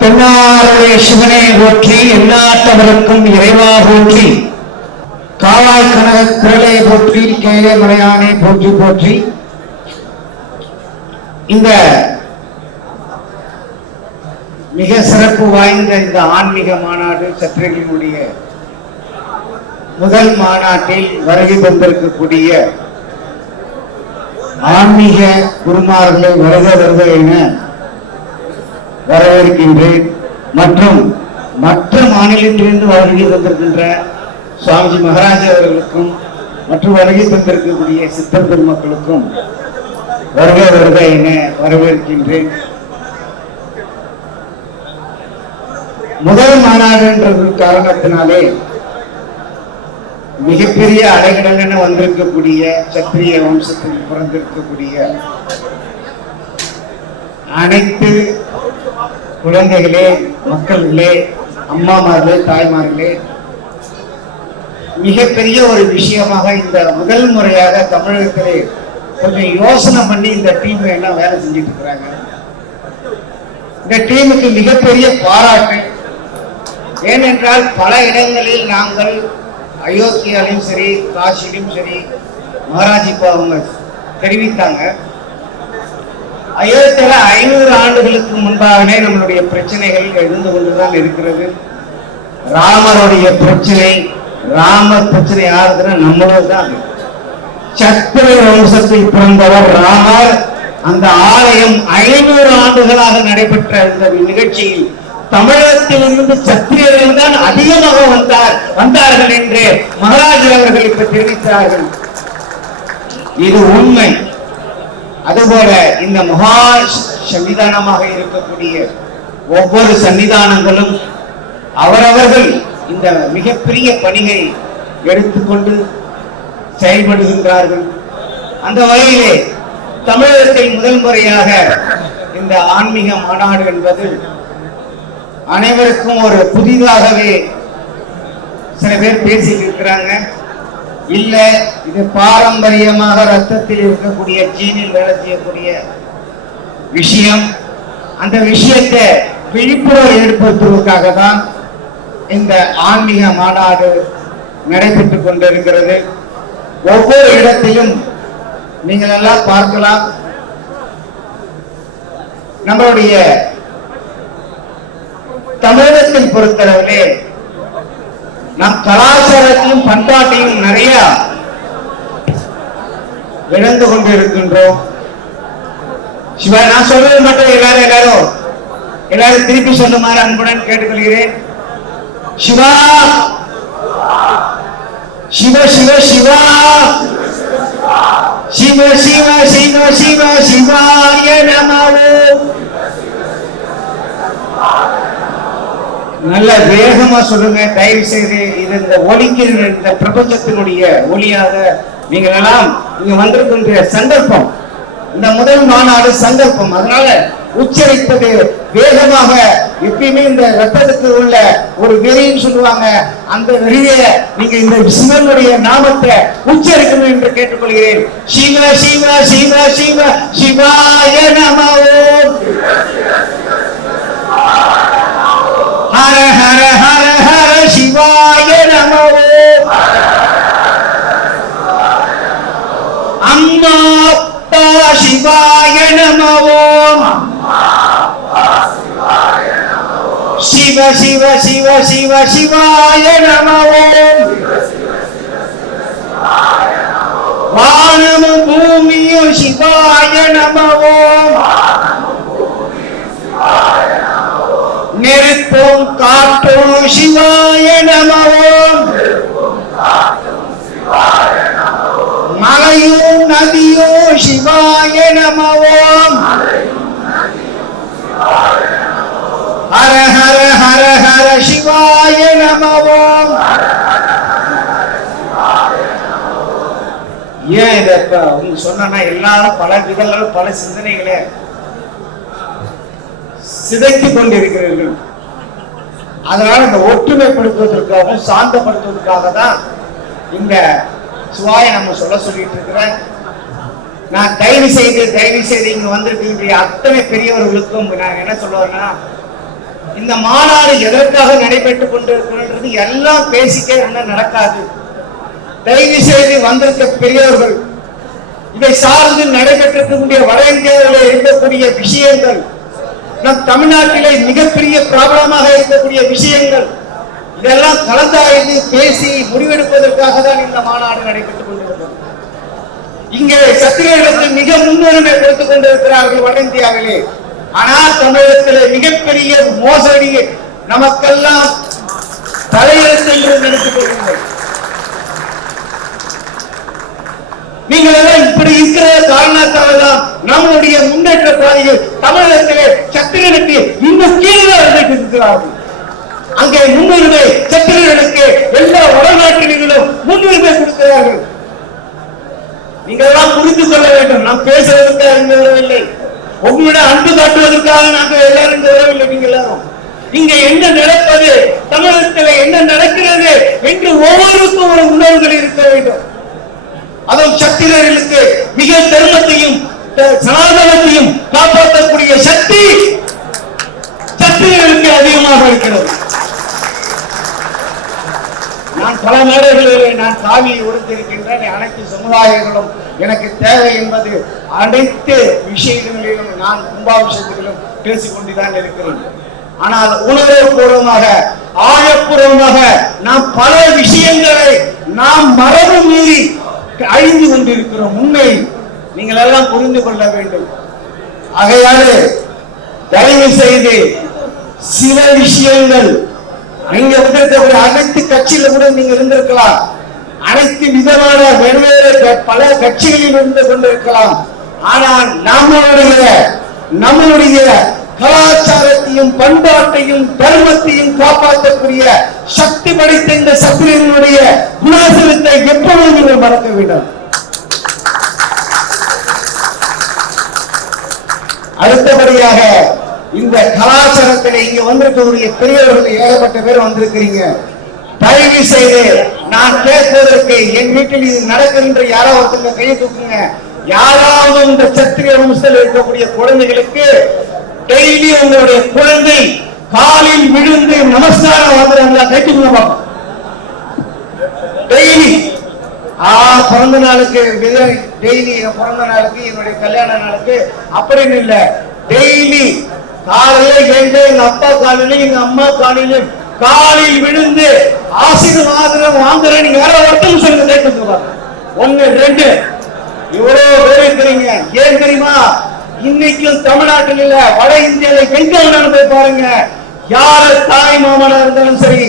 தென்னாருடைய சிவனை போற்றி எல்லாத்தவருக்கும் இறைவா போற்றி காவாய் கனக குரலை போற்றி கேலே மலையானை போற்றி போற்றி இந்த மிக சிறப்பு வாய்ந்த இந்த ஆன்மீக மாநாடு சத்திரங்களினுடைய முதல் மாநாட்டில் வருகை தந்திருக்கக்கூடிய ஆன்மீக குருமார்களை வருக வருக என வரவேற்கின்றேன். மற்றும் மற்ற மாநிலத்திலிருந்து வருகை தந்திருக்கின்ற சுவாமிஜி மகாராஜ் அவர்களுக்கும் மற்றும் வருகை தந்திருக்கக்கூடிய சித்தர் பெருமக்களுக்கும் வருக வருக என வரவேற்கின்றேன். முதல் மாநாடுன்றது காரணத்தினாலே மிகப்பெரிய அலைகடலென வந்திருக்கக்கூடிய சத்திரிய வம்சத்தில் பிறந்திருக்கக்கூடிய அனைத்து குழந்தைகளே மக்களே அம்மாமார்களே தாய்மார்களே மிகப்பெரிய ஒரு விஷயமாக இந்த முதல் முறையாக தமிழகத்திலே கொஞ்சம் யோசனை பண்ணி இந்த டீம் எல்லாம் வேலை செஞ்சுட்டு இருக்கிறாங்க. இந்த டீமுக்கு மிகப்பெரிய பாராட்டு. ஏனென்றால் பல இடங்களில் நாங்கள் அயோத்தியாலையும் சரி காசிலையும் சரி மகாராஜிப்பா அவங்க தெரிவித்தாங்க. அயோத்தியில ஐநூறு ஆண்டுகளுக்கு முன்பாகவே நம்மளுடைய பிரச்சனைகள் இருந்து கொண்டுதான் இருக்கிறது. ராமருடைய பிரச்சனை ராமர் பிரச்சனை யாருக்குன்னா நம்மளோட தான் சத்திர வம்சத்தில் பிறந்தவர் ராமர் அந்த ஆலயம் ஐநூறு ஆண்டுகளாக நடைபெற்ற இந்த நிகழ்ச்சியில் தமிழகத்திலிருந்து சத்திரியர்கள் தான் அதிகமாக வந்தார் வந்தார்கள் என்று மகாராஜ் அவர்கள் இப்ப தெரிவித்தார்கள். இது உண்மை. அதுபோல இந்த மகா சன்னிதானமாக இருக்கக்கூடிய ஒவ்வொரு சன்னிதானங்களும் அவரவர்கள் இந்த மிகப்பெரிய பணியை எடுத்துக்கொண்டு செயல்படுகின்றார்கள். அந்த வகையிலே தமிழகத்தில் முதல் முறையாக இந்த ஆன்மீக மாநாடு என்பது அனைவருக்கும் ஒரு புதிதாகவே சில பேர் பேசிட்டு இருக்கிறாங்க. இல்ல இது பாரம்பரியமாக ரத்தத்தில் இருக்கக்கூடிய ஜீனில் வேலை செய்யக்கூடிய விஷயம். அந்த விஷயத்தை விழிப்புணர்வு ஏற்படுத்துவதற்காக தான் இந்த ஆன்மீக மாநாடு நடைபெற்றுக் கொண்டிருக்கிறது. ஒவ்வொரு இடத்தையும் நீங்கள் எல்லாம் பார்க்கலாம். நம்மளுடைய தமிழகத்தை பொறுத்தளவிலே நம் கலாச்சாரத்தையும் பண்பாட்டையும் நிறைய இழந்து கொண்டிருக்கின்றோம். சிவா நான் சொல்றது மட்டும் எல்லாரும் எல்லாரும் எல்லாரும் திருப்பி சொல்லுமாறு அன்புடன் கேட்டுக்கொள்கிறேன். சிவா! சிவ சிவ சிவா! சிவ சிவ சிவ சிவ சிவாய நமோ நல்ல வேகமா சொல்லுங்க. தயவு செய்து இது இந்த ஒலிக்கிற இந்த பிரபஞ்சத்தினுடைய ஒளியாக நீங்கள் எல்லாம் இங்க வந்திருக்கின்ற சந்தர்ப்பம். இந்த முதல் மாநாடு சந்தர்ப்பம். அதனால உச்சரிப்பது வேகமாக எப்பயுமே இந்த ரத்தத்துக்கு உள்ள ஒரு வெறின்னு சொல்லுவாங்க. அந்த வெறிய நீங்க இந்த சிவனுடைய நாமத்தை உச்சரிக்கணும் என்று கேட்டுக்கொள்கிறேன். சிவ சிவ சிவ சிவ சிவாய நமோ ஹர ஹர ஹர ஹர சிவாய நமோ. அம்மா அப்பா சிவாய நமோ. சிவ சிவ சிவ சிவ சிவாய நமோ. வானமும் பூமியும் சிவாய நமோ. நெருப்பும் காட்டும் சிவாய நமவோம். மலையும் நதியும் சிவாய நமவோம். ஹர ஹர ஹர ஹர சிவாய நமவோம். ஏன் இத இப்ப உங்க சொன்னா எல்லாரும் பல விதங்களும் பல சிந்தனைகளை சிதைத்துக் கொண்டிருக்கிறீர்கள். அதனால இந்த ஒற்றுமைப்படுத்துவதற்காகவும் சாந்தப்படுத்துவதற்காக தான் இந்த சுவாய நம்ம சொல்ல சொல்லிட்டு இருக்கிறேன். நான் தயவு செய்து தயவு செய்து இங்க வந்திருக்கக்கூடிய அத்தனை பெரியவர்களுக்கும் நான் என்ன சொல்லுவேன்னா இந்த மாநாடு எதற்காக நடைபெற்றுக் கொண்டிருக்கிறது எல்லாம் பேசிக்க என்ன நடக்காது. தயவு செய்து வந்திருக்க பெரியவர்கள் இதை சார்ந்து நடைபெற்றிருக்கக்கூடிய வட இந்தியாவில் இருக்கக்கூடிய விஷயங்கள் நம் தமிழ்நாட்டிலே மிகப்பெரிய ப்ராப்ளமாக இருக்கக்கூடிய விஷயங்கள். இதெல்லாம் கலந்தாய்ந்து பேசி முடிவெடுப்பதற்காக தான் இந்த மாநாடு நடைபெற்றுக் கொண்டிருக்கிறது. இங்கே சத்திரியர்களுக்கு மிக முன்னுரிமை கொடுத்துக் கொண்டிருக்கிறார்கள் வட இந்தியாவிலே. ஆனால் தமிழகத்திலே மிகப்பெரிய மோசடி நமக்கெல்லாம் தலையெழுத்து என்று நினைத்துக் கொள்கின்றோம் நீங்கள் எல்லாம் இப்படி இருக்கிற காரணத்தால தான் நம்மளுடைய முன்னேற்ற சாதிகள் தமிழகத்திலே சத்திரனுக்கு இன்னும் கீழே இருக்கிறார்கள் அங்கே முன்னுரிமை சத்திரர்களுக்கு எல்லா வடநாட்டினர்களும் முன்னுரிமை கொடுக்கிறார்கள். நீங்கள் எல்லாம் புரிந்து கொள்ள வேண்டும். நாம் பேசுவதற்காக இங்கு வரவில்லை உங்களிடம் அன்பு காட்டுவதற்காக நாங்கள் எல்லாரும் வரவில்லை நீங்க எல்லாரும் இங்க என்ன நடப்பது? தமிழகத்தில் என்ன நடக்கிறது? என்று ஒவ்வொருக்கும் ஒரு உணர்வுகள் இருக்க வேண்டும். அதுவும் சத்திரர்களுக்கு மிக தர்மத்தையும் சனாதனத்தையும் காப்பாற்றக்கூடிய சக்தி சத்திரர்களுக்கு அதிகமாக இருக்கிறது. நான் பல மேடைகளிலே நான் சாமியை உறுத்திருக்கின்றேன் அனைத்து சமுதாயங்களும் எனக்கு தேவை என்பது அனைத்து விஷயங்களிலும் நான் கும்பாபிஷேகத்திலும் பேசிக்கொண்டுதான் இருக்கிறேன். ஆனால் உணர்வுபூர்வமாக ஆழப்பூர்வமாக நாம் பல விஷயங்களை நாம் மரபு மீறி அழிந்து கொண்டிருக்கிற உண்மை நீங்கள் எல்லாம் புரிந்து கொள்ள வேண்டும். ஆகையாலே தயவு செய்து சில விஷயங்கள் நீங்க இருந்திருக்கக்கூடிய அனைத்து கட்சியில கூட நீங்க இருந்திருக்கலாம். அனைத்து விதமான வெவ்வேறு பல கட்சிகளில் இருந்து கொண்டிருக்கலாம். ஆனால் நம்மளுடைய நம்மளுடைய கலாச்சாரத்தையும் பண்பாட்டையும் தர்மத்தையும் காப்பாற்றக்கூடிய சக்தி படைத்த இந்த சத்திரியனுடைய மறக்க வேண்டும் அடுத்தபடியாக இந்த கலாச்சாரத்தில் இங்க வந்திருக்கக்கூடிய பெரியவர்கள் ஏகப்பட்ட பேர் வந்திருக்கிறீங்க. தயவு செய்து நான் பேசுவதற்கு என் வீட்டில் இது நடக்கின்ற யாரோ ஒருத்தங்க கையை தூக்குங்க. யாராவது இந்த சத்திரிய வம்சத்தில் இருக்கக்கூடிய குழந்தைகளுக்கு டெய்லி உங்களுடைய குழந்தை காலில் விழுந்து நமஸ்காரம் வாங்குறாங்களா? கை தூக்குங்க டெய்லி பிறந்த நாளுக்கு டெய்லி பிறந்த நாளுக்கு என்னுடைய கல்யாண நாளுக்கு அப்படின்னு இல்ல. டெய்லி காலையில எங்க எங்க அப்பா காலையில எங்க அம்மா காலையிலும் காலில் விழுந்து ஆசீர்வாதம் வாங்குறேன். நீங்க வேற ஒருத்தம் சொல்லுங்க கேட்டு பாருங்க. ஒண்ணு ரெண்டு. இவ்வளவு பேர் இருக்கிறீங்க. ஏன் தெரியுமா? இன்னைக்கும் தமிழ்நாட்டில் இல்ல வட இந்தியாவில எங்க வேணாலும் போய் பாருங்க. யார தாய் மாமனா இருந்தாலும் சரி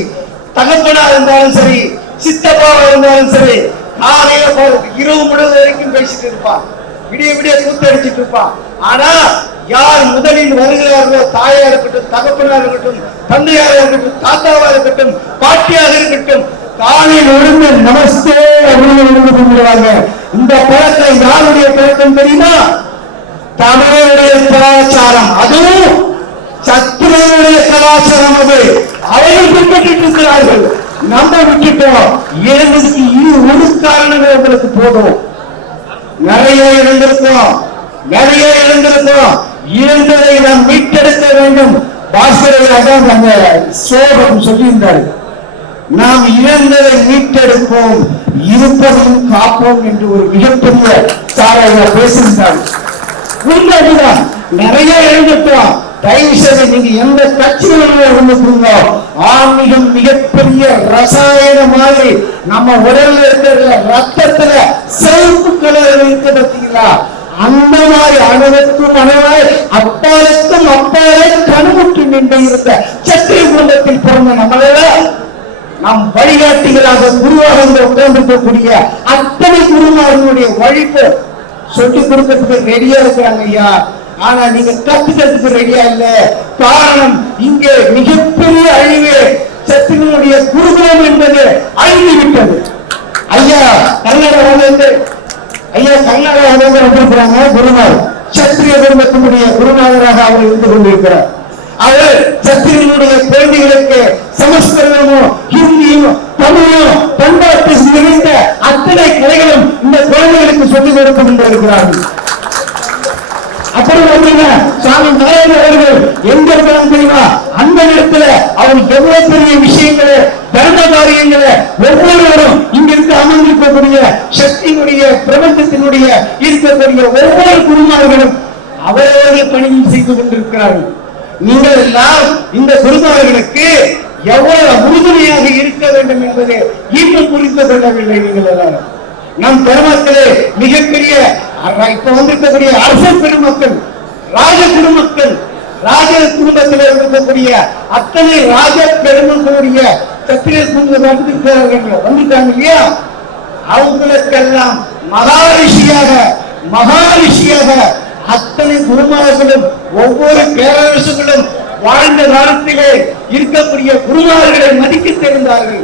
தகப்பனா இருந்தாலும் சரி சித்தப்பாவா இருந்தாலும் சரி காலையில இரவு முழுவதும் வரைக்கும் பேசிட்டு இருப்பான். விடிய விடிய கூத்தடிச்சிட்டு இருப்பான். ஆனா யார் முதலில் வருகிறார்களோ தாயா இருக்கட்டும் தகப்பனா இருக்கட்டும் தந்தையாக இருக்கட்டும் தாத்தாவா இருக்கட்டும் பாட்டியாக இருக்கட்டும் காலையில் விழுந்து நமஸ்தே அப்படின்னு விழுந்து இந்த பழக்கம் யாருடைய பழக்கம் தெரியுமா? தமிழருடைய கலாச்சாரம். அதுவும் சத்துருடைய கலாச்சாரம் அது. அவர்கள் பின்பற்றிட்டு இருக்கிறார்கள். நம்ம விட்டுட்டோம். இழந்ததுக்கு இது ஒரு காரணங்கள் உங்களுக்கு போதும். நிறைய இழந்திருக்கோம் நிறைய இழந்திருக்கோம் இழந்ததை நாம் மீட்டெடுக்க வேண்டும். பாஸ்கரர் அந்த சோகம் சொல்லியிருந்தார். நாம் இழந்ததை மீட்டெடுப்போம். இருப்பதையும் காப்போம் என்று ஒரு மிகப்பெரிய சாராக பேசியிருந்தார். உண்மைதான். நிறைய எழுந்துட்டோம் தயவு செய்து நீங்க எந்த கட்சிகளில் இருந்துக்கிறீங்க ஆன்மீகம் மிகப்பெரிய ரசாயன மாதிரி நம்ம உடல்ல இருக்கிற ரத்தத்துல செவப்பு கலர் இருக்கு பார்த்தீங்களா? அந்த மாதிரி அணுவத்தும் அணுவாய் அப்பாலுக்கும் அப்பாலே கணுமுற்று நின்று இருந்த சத்திரிய குடும்பத்தில் பிறந்த நம்மளால நாம் வழிகாட்டிகளாக குருவாக உட்கார்ந்திருக்கக்கூடிய அத்தனை குருமார்களுடைய வழிப்பு சொல்லிக் கொடுக்கறதுக்கு ரெடியா இருக்கிறாங்க ஐயா. ஆனா நீங்க தப்பிக்கிறதுக்கு ரெடியா இல்ல. காரணம் இங்கே மிகப்பெரிய அழிவு சத்தினுடைய குருகுலம் என்பது அழிந்து விட்டது ஐயா கர்நாடகாவிலிருந்து ஐயா கர்நாடகாவிலிருந்து வந்திருக்கிறாங்க குருநாள் சத்திரிய குடும்பத்தினுடைய குருநாதராக அவர் இருந்து கொண்டிருக்கிறார். அவர் சத்திரியனுடைய குழந்தைகளுக்கு சமஸ்கிருதமும் ஹிந்தியும் தமிழும் பண்பாட்டு நிறைந்த அத்தனை கலைகளும் இந்த குழந்தைகளுக்கு சொல்லிக் கொடுக்கும் என்று இருக்கிறார்கள் அப்புறம் வந்தீங்க சுவாமி நாராயண அவர்கள் எங்க இருக்கிறாங்க தெரியுமா? அந்த அவர் எவ்வளவு பெரிய விஷயங்களை தர்ம காரியங்களை ஒவ்வொருவரும் இங்க இருக்க அமர்ந்திருக்கக்கூடிய சக்தியினுடைய பிரபஞ்சத்தினுடைய இருக்கக்கூடிய ஒவ்வொரு குருமார்களும் அவரவர்கள் பணியில் செய்து கொண்டிருக்கிறார்கள். நீங்கள் எல்லாம் இந்த குருமார்களுக்கு எவ்வளவு உறுதுணையாக இருக்க வேண்டும் என்பதை இன்னும் புரிந்து கொள்ளவில்லை நீங்கள் எல்லாரும். நம் பெருமக்களே மிகப்பெரிய இப்ப வந்திருக்கக்கூடிய அரச பெருமக்கள் ராஜ குடும்பங்கள் ராஜ குடும்பத்தில் இருக்கக்கூடிய அத்தனை ராஜ பெருமக்களுடைய சத்திரிய குடும்பத்தில் வந்திருக்கிறார்கள் வந்துட்டாங்க இல்லையா? அவங்களுக்கெல்லாம் மகாரிஷியாக மகாரிஷியாக அத்தனை குருமார்களும் ஒவ்வொரு பேரரசுகளும் வாழ்ந்த காலத்திலே இருக்கக்கூடிய குருமார்களை மதிக்க தெரிந்தார்கள்.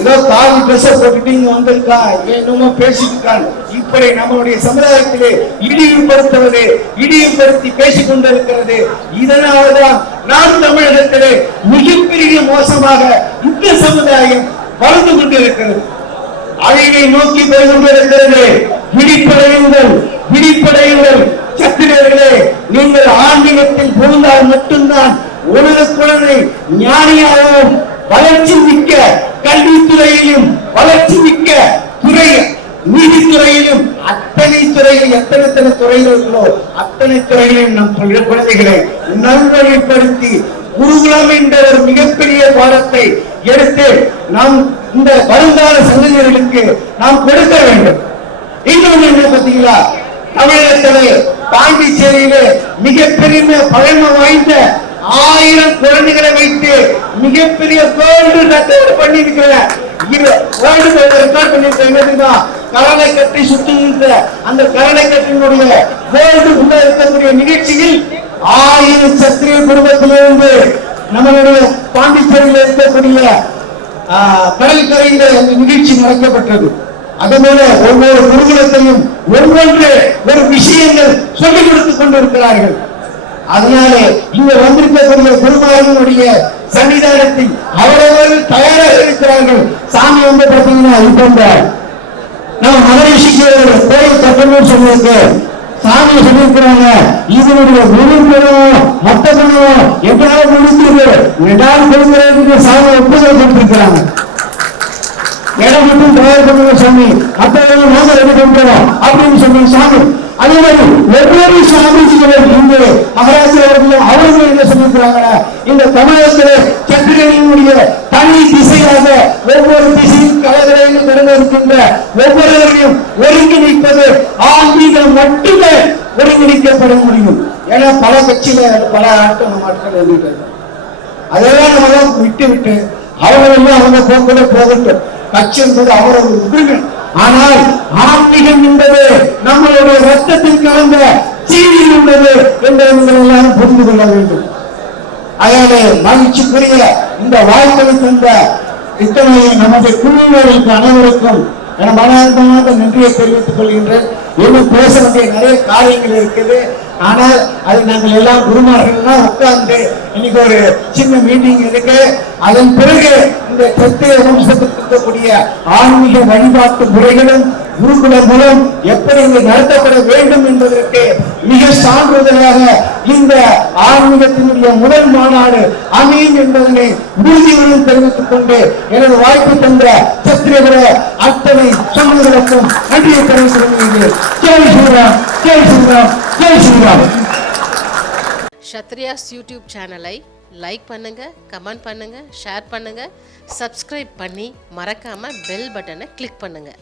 ஏதோ காவி ட்ரெஸ் போட்டுட்டு இங்க வந்திருக்கா என்னமோ பேசிட்டு இருக்கான். இப்படி நம்மளுடைய சமுதாயத்திலே இழிவுபடுத்துவது இழிவுபடுத்தி பேசிக் கொண்டிருக்கிறது இதனால்தான் நாம் தமிழகத்திலே மிகப்பெரிய மோசமாக இந்த சமுதாயம் வளர்ந்து கொண்டிருக்கிறது. அழிவை நோக்கி போய் கொண்டிருக்கிறது. விழிப்படையுங்கள் விழிப்படையுங்கள். சத்திரர்களே நீங்கள் ஆன்மீகத்தில் புகுந்தால் மட்டும்தான் உலகக்குழந்தை ஞானியாகவும் வளர்ச்சி மிக்க கல்வித்துறையிலும் வளர்ச்சி மிக்க துறை நீதித்துறையிலும் அத்தனை துறையில் எத்தனை எத்தனை துறைகள் இருக்கிறோ அத்தனை துறைகளையும் நம் குழந்தைகளை நல்வழிப்படுத்தி குருகுலம் என்ற ஒரு மிகப்பெரிய பாடத்தை எடுத்து நாம் இந்த வருங்கால சந்ததிகளுக்கு நாம் கொடுக்க வேண்டும். இன்னொன்று என்ன பார்த்தீங்களா? தமிழகத்திலே பாண்டிச்சேரியிலே மிகப்பெரிய பழமை வாய்ந்த ஆயிரம் குழந்தைகளை வைத்து மிகப்பெரிய வேர்ல்டு ரெக்கார்டு பண்ணிருக்கிற வேர்ல்டு ரெக்கார்ட் பண்ணிருக்கிற என்னதுன்னா கட்டி சுற்றுகின்ற அந்த கரணை கட்டினுடைய வேர்ல்டு உள்ள இருக்கக்கூடிய நிகழ்ச்சியில் ஆயிரம் சத்திரிய குடும்பத்திலிருந்து நம்மளுடைய பாண்டிச்சேரியில் இருக்கக்கூடிய ஆஹ், கடற்கரையில அந்த நிகழ்ச்சி நடக்கப்பட்டது. அதுபோல ஒவ்வொரு குருகுலத்தையும் ஒவ்வொன்று ஒரு விஷயங்கள் சொல்லிக் கொடுத்துக் கொண்டிருக்கிறார்கள். அதனாலே இங்க வந்திருக்கக்கூடிய குருமாரனுடைய சன்னிதானத்தில் அவரவர்கள் தயாராக இருக்கிறார்கள். சாமி வந்து பார்த்தீங்கன்னா இப்ப நம்ம மகரிஷிக்கு கோயில் கட்டணும்னு சொல்லுவாங்க சாமி சொல்லியிருக்கிறாங்க இதனுடைய முழு குணம் மொத்த குணம் எப்படியாவது முடிஞ்சது ரெண்டாவது கொடுக்கிறதுக்கு சாமி ஒப்புதல் கொடுத்திருக்கிறாங்க. இடம் மட்டும் தயார் பண்ணுங்க சாமி. அப்ப நாங்க ரெடி பண்றோம் அப்படின்னு சொல்லி சாமி அதே மாதிரி ஒவ்வொரு சாமிஜிகளும் இங்கு மகாராஷ்டிரா அவர்களும் அவர்களும் என்ன சொல்லியிருக்கிறாங்க இந்த தமிழகத்திலே சத்திரனினுடைய தனி திசையாக ஒவ்வொரு திசையும் கலைகளையும் திறந்திருக்கின்ற ஒவ்வொருவரையும் ஒருங்கிணைப்பது ஆன்மீகம் மட்டுமே ஒருங்கிணைக்கப்பட முடியும். ஏன்னா பல கட்சியில பல ஆட்கள் நம்ம ஆட்கள் அதெல்லாம் நம்ம தான் விட்டு விட்டு அவங்க அவங்க போக்குள்ள போகட்டும். கட்சி என்பது அவரது உரிமை. ஆனால் ஆன்மீகம் என்பது நம்மளுடைய ரத்தத்தில் கலந்த சீரில் உள்ளது என்று நீங்கள் எல்லாரும் புரிந்து கொள்ள வேண்டும். அதனாலே மகிழ்ச்சிக்குரிய இந்த வாழ்க்கையை தந்த இத்தனை நமது குழுவினருக்கு அனைவருக்கும் என மனமாக நன்றியை தெரிவித்துக் கொள்கின்றேன். இன்னும் பேச வேண்டிய நிறைய காரியங்கள் இருக்குது. ஆனால் அது நாங்கள் எல்லாம் குருமார்கள்லாம் உட்கார்ந்து இன்னைக்கு ஒரு சின்ன மீட்டிங் இருக்கு. அதன் பிறகு இந்த சத்திய வம்சத்துக்கு இருக்கக்கூடிய ஆன்மீக வழிபாட்டு முறைகளும் குருகுல மூலம் எப்படி இங்கு நடத்தப்பட வேண்டும் என்பதற்கு மிக சான்றுதலாக இந்த ஆன்மீகத்தினுடைய முதல் மாநாடு அமையும் என்பதனை உறுதியுடன் தெரிவித்துக் கொண்டு எனது வாய்ப்பு தந்த சத்திரகுர அத்தனை சொன்னர்களுக்கும் நன்றியை தெரிவித்துக் கொள்கிறேன் ஜெய் ஸ்ரீராம் ஜெய் ஸ்ரீராம் ஜெய் ஸ்ரீராம். ஷத்ரியாஸ் யூடியூப் சேனலை லைக் பண்ணுங்க கமெண்ட் பண்ணுங்க ஷேர் பண்ணுங்க சப்ஸ்கிரைப் பண்ணி மறக்காம பெல் பட்டனை கிளிக் பண்ணுங்க.